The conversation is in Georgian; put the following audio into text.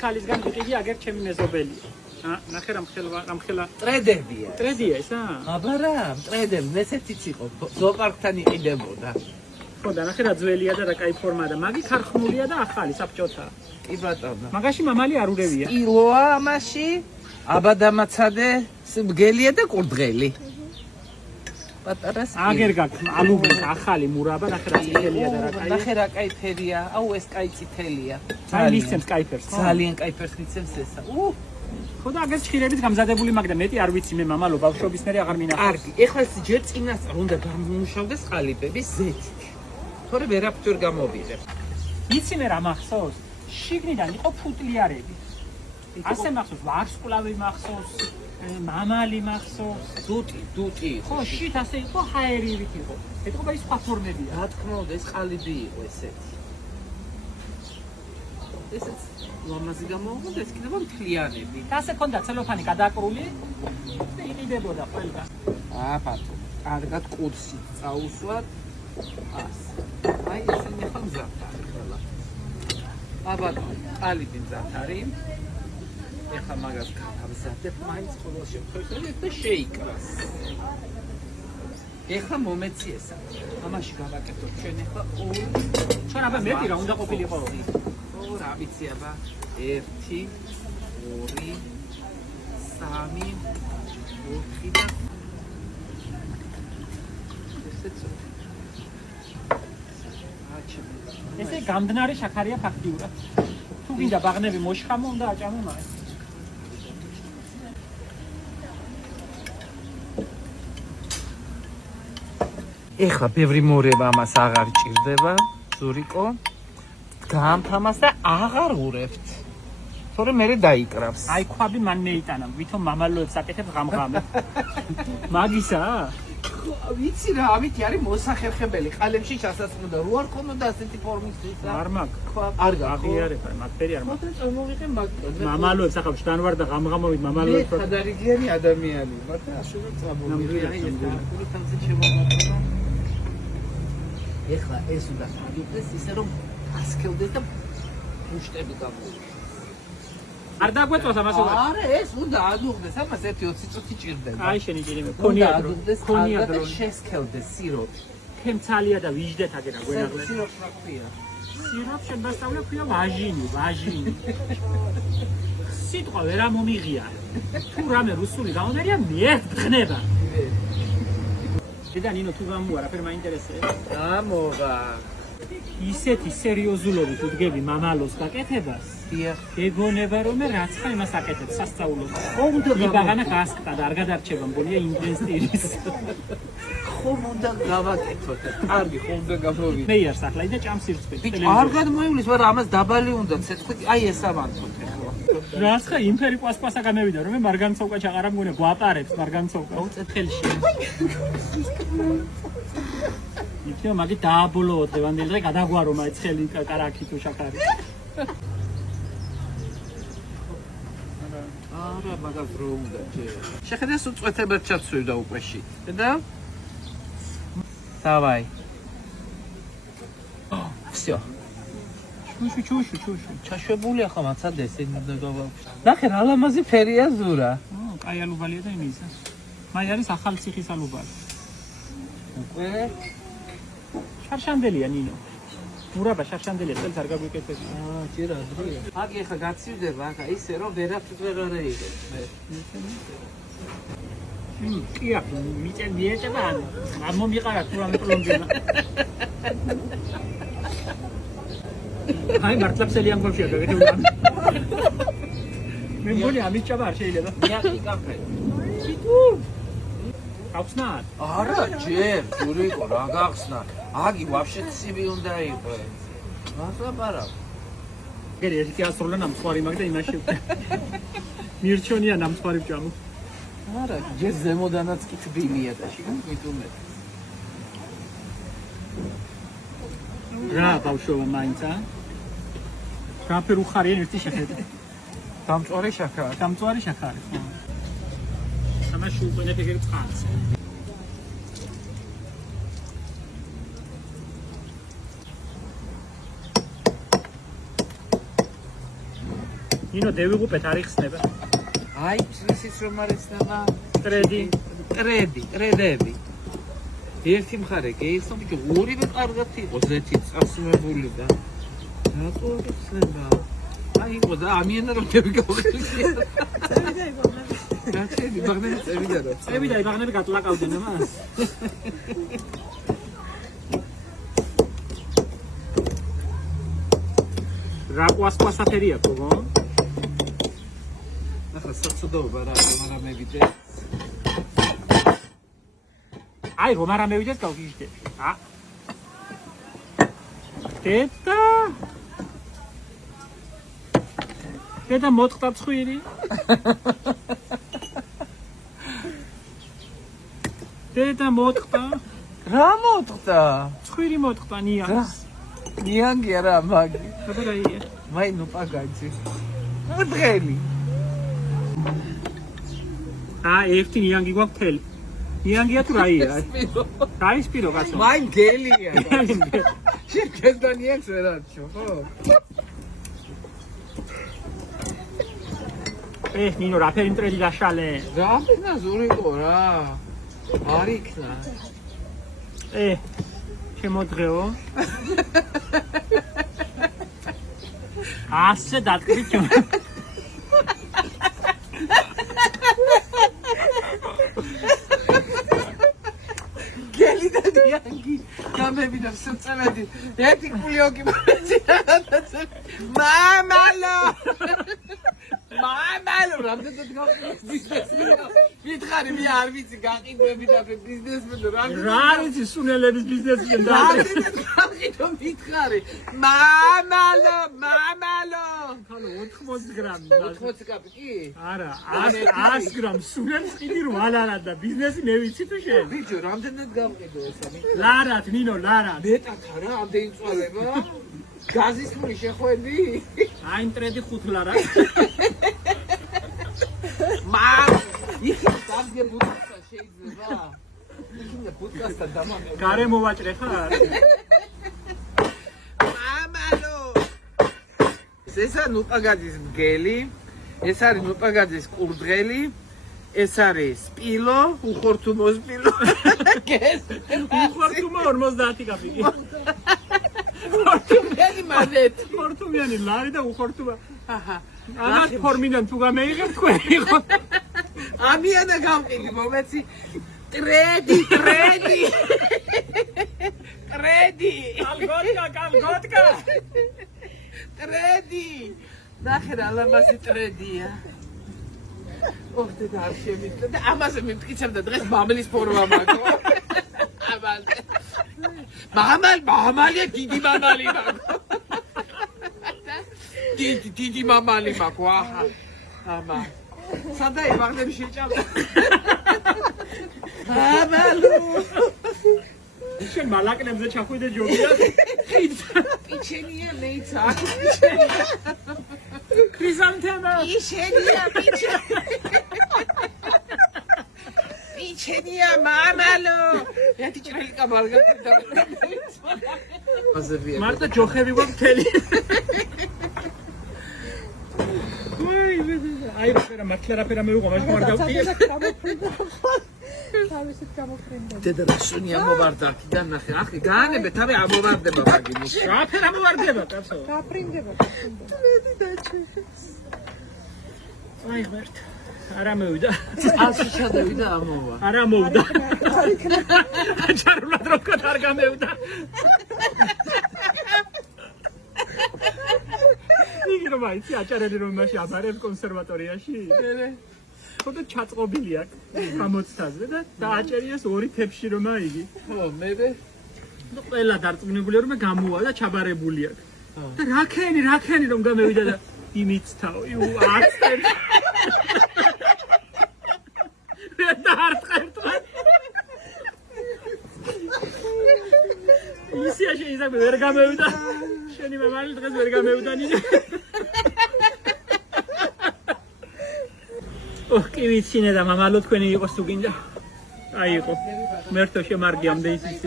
ხალისგან ვიყიდი აგერ ჩემი მეზობელია. ნახე რამხელა ტრედებია. ტრედია ესა? აბა რა, ტრედები, ესეც იყო. ზოოპარკთან იყიდებოდა. ხო და ნახე რა ძველია და რა კაი ფორმაა და მაგი ქარხნულია და ახალი საბჭოთა. კი ბატონო. მაგაში მამალი არ ურევია. ილოა ამაში. აბა დამაცადე, მგელია და კურდღელი. პატარა აგერ გაქვს ალუბლის ახალი მურაბა ნახე რა წითელია და რა კაია. ნახე რა კაი ფერია. აუ ეს კაი წითელია. ძალიან ისცემს კაი ფერს. ძალიან კაი ფერს მიცემს ესა. ხო და აგერ ჭხირებით გამზადებული მაგ და მეტი არ ვიცი მე მამალო ბავშვობის მერე აღარ მინახავს. კარგი, ეხლა ეს ჯერ წინასწარ უნდა გამომუშავდეს ყალიბების ზეთით. თორე ვერაფერ გამოვიღებ. იცი მე რა მახსოვს? შიგნიდან იყო ფუტლიარები. ასე მახსოვს, ვარსკვლავი მახსოვს, მამალი მახსოვს. დუტი. ხო, შით ასე იყო, ჰაერივით იყო. ეთქობა ის სხვა ფორმებია. რა თქმა უნდა, ეს ყალიბი იყო ესეთი. ესეც ლამაზი გამოუღოთ, ეს კიდევ მთლიანები. და ასე ქონდა ცელოფანი გადაკრული და იყიდებოდა ყველგან. ბატონო, კარგად კურსი წაუსვათ. ასე. აი ესენი ახლა მზად არის ყველა. ბატონო, ყალიბი მზად არის. ეხლა მაგას გავზადებ, მაინც ყოველ შემთხვევაში და შეიკრას. ეხლა მომეცი ესა. ამაში გავაკეთოთ ჩვენ ეხლა ორი. ჩვენ აბა მეტი რა უნდა ყოფილიყო. რა ვიცი აბა 1 2 3 4 და ესე გამდნარი შაქარია ფაქტიურად. თუ გინდა ბაღნები მოშხამო, უნდა აჭამო მაინც. ეხლა ბევრი მორება ამას აღარ ჭირდება, ზურიკო. გაამფამას და აღარ ურევთ. თორე მე დაიკრავს. აი ქვაბი მან მეიტანა, ვითომ მამალოებს აკეთებს ღამღამი. მაგისა? ვიცი რა, ამითი არის მოსახერხებელი. ყალებში ჩასასწრდა, რო არ ქონოდა ასეთი ფორმის ხისა. არ მაგ. არ გაქვს. აღიარება, მაგფერი არ მაქვს. მოდი წამოვიღე მაგ. მამალოებს ახლა შტანვარ და ღამღამობით მამალოებს. მე ხადარიგიანი ადამიანი ვარ და ასე რომ წამოვიღე. აი ეს და თავზე შემოვაყენა. ეხლა ეს უნდა გადიდეს ისე რომ ასქელდეს და მუშტები გამოვიდა. არ დაგვეწოს ამას უბრალოდ. არა, ეს უნდა ადუღდეს, ამას 1-20 წუთი ჭირდება. აი შენი ჭირი მე. ქონია დრო. ქონია დრო. შესქელდეს სიროპი. თემცალია და ვიჟდეთ აგერა გვენაღლე. სიროპს რა ქვია? სიროპს შენ დასწავლე ქვია ვაჟინი. სიტყვა ვერ ამომიღია. თუ რამე რუსული გამოდერია მე ხდება. და ნინო თუ გამوارა, ფერ მაინტერესებს. ამოღა. ისეთი სერიოზულობით უდგები მამალოს გაკეთებას. დიახ. ეგონება რომ მე რაც ხა იმას აკეთებ სასწაულოდ. ხომ უნდა იბაღანა გასკდა და არ გადარჩება მგონია ინდენსტირის. ხომ უნდა გავაკეთოთ. კარგი, ხომ უნდა გამოვიდე. მე იარს ახლა და ჭამს სირცხვილს. არ გადმოივლის, მაგრამ ამას დაბალი უნდა ცეცხლი. აი ეს ამანთოთ ახლა. რაც ხა იმფერი ყვასყვასა გამევიდა რომ მე მარგანცოვკა ჩაყარა მგონია გვაპარებს მარგანცოვკა. უწეთელში. იქნებ მაგი დააბოლოო დღევანდელი დღე გადაგვარო მაცხელი კარაქი თუ შაქარი. არა, მაგას რო უნდა ჯერ. შეხედეს უწვეთებად ჩაცვიდა უყეში. და დავაი. всё. ჩუშუ. ჩაშვებული ახლა მაცადე ესე უნდა გავაქვს. ნახე რა ლამაზი ფერია ზურა. კაი ალუბალია და იმისა. მაი არის ახალი ციხის ალუბალი. უკვე შარშანდელია ნინო. მურაბა შარშანდელია, წელს არ გაგვიკეთებს. ჯერ ადრეა. აგი ახლა გაცივდება ახლა ისე რომ ვერაფრით ვეღარ ეიღებ მე. კი ახლა მიეჭება არ მომიყარა თუ რამე პლომბინა. აი მართლაფსელი ამბობშია გაგეთეულა. მე მგონი ამიჭება არ შეიძლება. მეაკი კაფე. გავხსნათ? არა, ჯერ, ზურიკო, რა გახსნა? აგი ვაფშე ცივი უნდა იყოს. გასაბარა. გერი ერთი ასროლა ნამსვარი მაგ და იმაში. მირჩონია ნამსვარი ვჭამო. არა, ჯერ ზემოდანაც კი თბილია და შიგან მიდუმე. რა ბავშვობა მაინცა? რაფერ უხარიან ერთი შეხედე. დამწვარი შაქარი. დამწვარი შაქარი. ამაში უყენებ ეგრე წყალს. ნინო დევიღუპეთ არ იხსნება. აი, ისიც რომ არ იცნება. ტრედი. ტრედები. ერთი მხარე გეიცნო, ბიჭო, ორივე კარგად იყო, ზეთით წასმებული და რატო არ იცნება? აი, იყო და ამიანა რომ გავიგავხილია. გაცედი, ბაღნები წევიდა რა. წევიდა, ბაღნები გატლაკავდნენ ამას. რა ყვასაფერია გოგო? ახლა საწოდაობა რა, მაგრამ მევიდე. აი, რომ არ ამევიდეს გავგიჟდები. დედა მოტყდა ცხვირი. დედა მოტყდა. რა მოტყდა? ცხვირი მოტყდა ნიანგს. ნიანგი არა მაგი. ხებურაია. მაი ნუ პაგაჯი. მოდღელი. ერთი ნიანგი გვაქვს თელი. ნიანგია თუ რაია? დაისპირო კაცო. მაი გელია. შეგეძდა ნიანგს ვერ არჩო, ხო? ნინო რაფერი მტრედი დაშალე. რა ფენა ზურიყო რა. არ იქნა. ჩემო დღეო. ასე დატკბით ჩემო. გელი და ნიანგი გამევიდა საწელადი. ერთი კულიოკი მოეცი. მამალო. მამალო, რამდენად გავყიდე ბიზნესი. მითხარი, მე არ ვიცი გაყიდვები და ბიზნესმენი რამდენად. რა არის სუნელების ბიზნესიდან და რამდენად გავყიდო მითხარი. მამალო. ხალო 80 გრამი. 80 კაპი კი? არა, 100 გრამ სუნელის ყიდი რომ ალარა და ბიზნესი მე ვიცი თუ შენ. ბიჭო, რამდენად გავყიდო ესა მითხარი. ლარად, ნინო, ლარად. მეტად არა, ამდენი წვალება. გაზის ფული შეხვედი? აი მტრედი 5 ლარა. იქ დამდგე ბუდკასთან შეიძლება? იქ ბუდკასთან დამამე. გარე მოვაჭრე ხარ? მამალო. ეს არის ნუპაგაძის მგელი, ეს არის ნუპაგაძის კურდღელი, ეს არის სპილო, უხორთუმო სპილო. უხორთუმო 50 კაპიკი. ხორთუმიანი მანეთი. ხორთუმიანი ლარი და უხორთუმა. ამათ ფორმიდან თუ გამეიღებ თქვენ იყო. ამიანა გამყიდი მომეცი. ტრედი. კალგოტკა. ტრედი. ნახე რა ლამაზი ტრედია. ოხტე და არ შემიძლია და ამაზე მიმტკიცებდა დღეს მამლის ფორმა მაგო. მამალია დიდი მამალი მაგო. დიდი მამალი მაგო. აჰა. ამა. სადაი მაგდები შეჭამდა. მამალო. შენ მალაკნებზე ჩახვიდე ჯობია. პიჩენია მეიცა. ქრიზანთემა. პიჩენია. პიჩენია მამალო. ერთი ჭრელი კაბალგა და აზებია. მარტო ჯოხები გვაქვს თელი. აი რა მართლა რა მეუღო მაშინ არ გავწიე. თავისით გამოფრინდა. დედა რა შუნია მოვარდაკი და ნახე. ახი გაანებე თავი ამოვარდება მაგინი. რა ფერა მოვარდება კაცო? გაფრინდება. მედი დაჩვენეს. აი ღმერთ. არა მოვიდა. ასი ჩადევიდა ამოვა. არა მოვიდა. აჭარულად რო ვქოთ არ გამევიდა. იგი რომ აიცი აჭარელი რომ მაშინ აბარებს კონსერვატორიაში. ხოდა ჩაწყობილი აქვს 60-ზე და დააჭერიეს ორი თეფში რომ აიგი. ხო, მე და ყველა დარწმუნებულია რომ გამოვა და ჩაბარებული აქვს. და რაქენი რომ გამევიდა და იმიც თავ. არც და არც ყერტვა. ისია შეიძლება ვერ გამევიდა. შენი მამალი დღეს ვერ გამევიდა ნინო. კი ვიცინე და მამალო თქვენი იყოს თუ გინდა. აი იყო. მერთო შემარგიამდე ისიც.